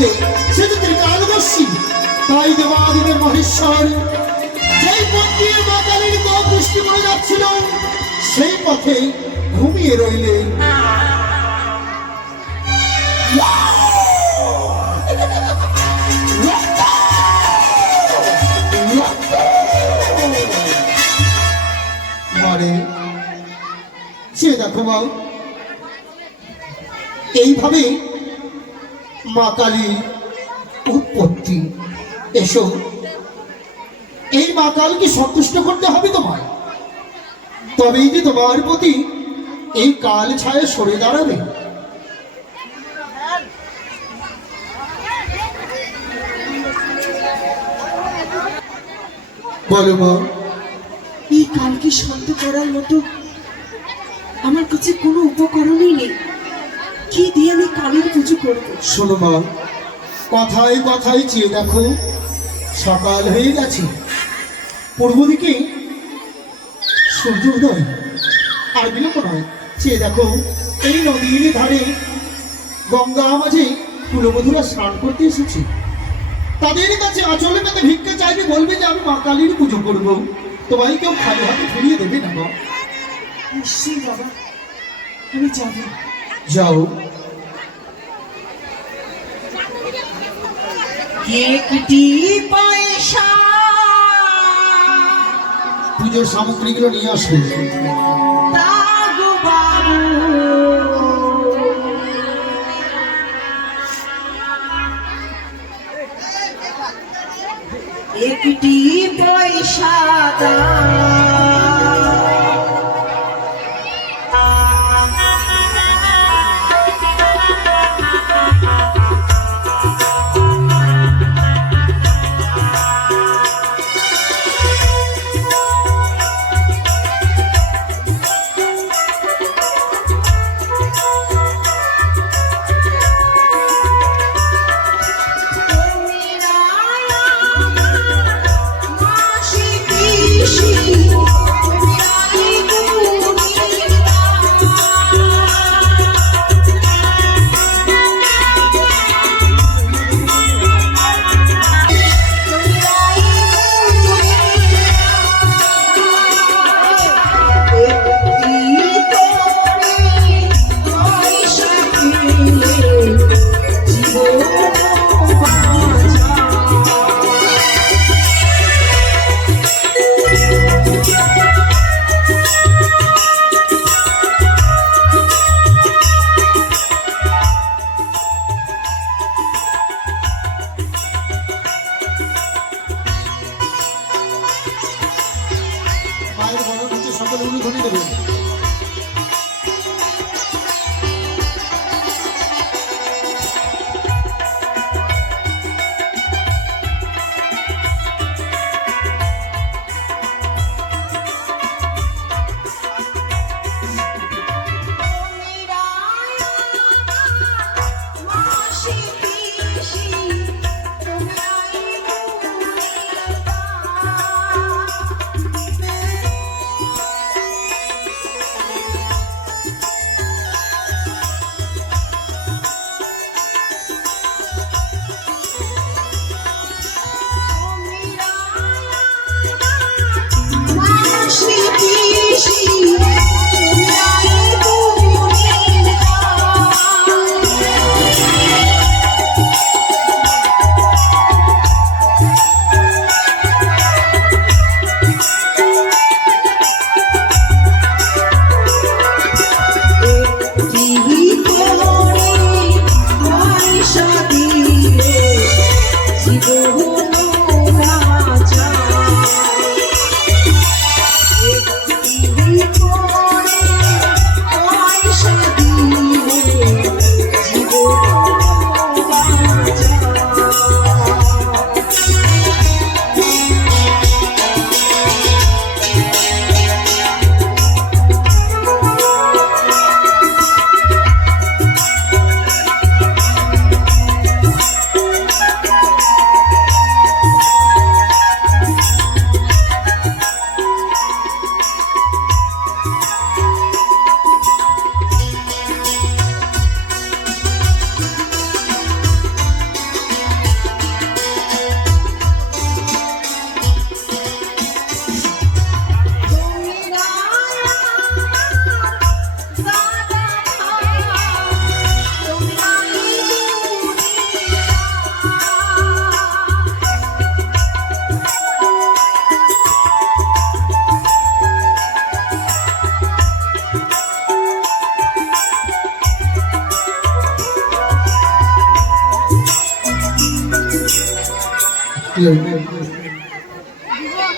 থাকে সে তো ত্রিকালদর্শী। তাই দেবাদিদেব মহেশ্বর যেই পথ দিয়ে মা কালীর দোষ দৃষ্টি করে যাচ্ছিল সেই পথে ঘুমিয়ে রইলেন। মারে সে দেখো মা, এইভাবে মা কালীর উৎপত্তি। এসো, এই মা কালকে সন্তুষ্ট করতে হবে তোমায়, তবেই যে তোমার প্রতি এই কাল ছায়া সরে দাঁড়াবে। বলো মা, এই কালকে শান্ত করার মতো আমার কাছে কোনো উপকরণই নেই। কি দিয়ে আমি কালের পুজো করবো? শোনো মা, কথায় কথায় চেয়ে দেখো সকাল হয়ে গেছে, পূর্ব দিকে সূর্য উদয়। আর বিলম্ব নয়, চেয়ে দেখো এই নদীর ধারে গঙ্গা মাঝে কুলবধূরা স্নান করতে এসেছে। তাদের কাছে আঁচলে পেতে ভিক্ষা চাইবে, বলবে যে আমি মা কালীর পুজো করবো। তোমায় কেউ খালি হাতে ফিরিয়ে দেবে না মা। নিশ্চয়ই বাবা, আমি যাবো। যাও। একটি পয়সা পুজোর সামগ্রীগুলো নিয়ে আসবে। দাগো বাবু, একটি পয়সা সকলে উলুধ্বনি দেবেন।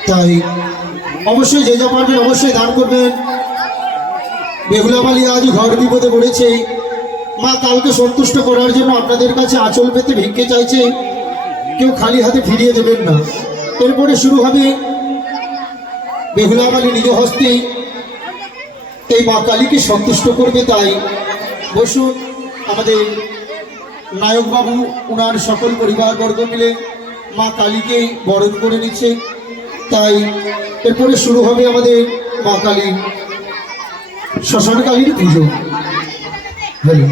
তাই অবশ্যই যে যা পারবেন অবশ্যই দান করবেন। বেহুলাবালি আজ ঘর বিপদে পড়েছে, মা কালকে সন্তুষ্ট করার জন্য আপনাদের কাছে আঁচল পেতে ভিক্ষে চাইছে, কেউ খালি হাতে ফিরিয়ে দেবেন না। এরপরে শুরু হবে বেহুলাবালি নিজ হস্তে এই মা কালীকে সন্তুষ্ট করবে। তাই বসুন, আমাদের নায়কবাবু ওনার সকল পরিবারবর্গ মিলে মা কালীকে বরণ করে নিচ্ছে। তাই এরপরে শুরু হবে আমাদের মা কালী শ্মশান কালীর পুজো। হ্যালো।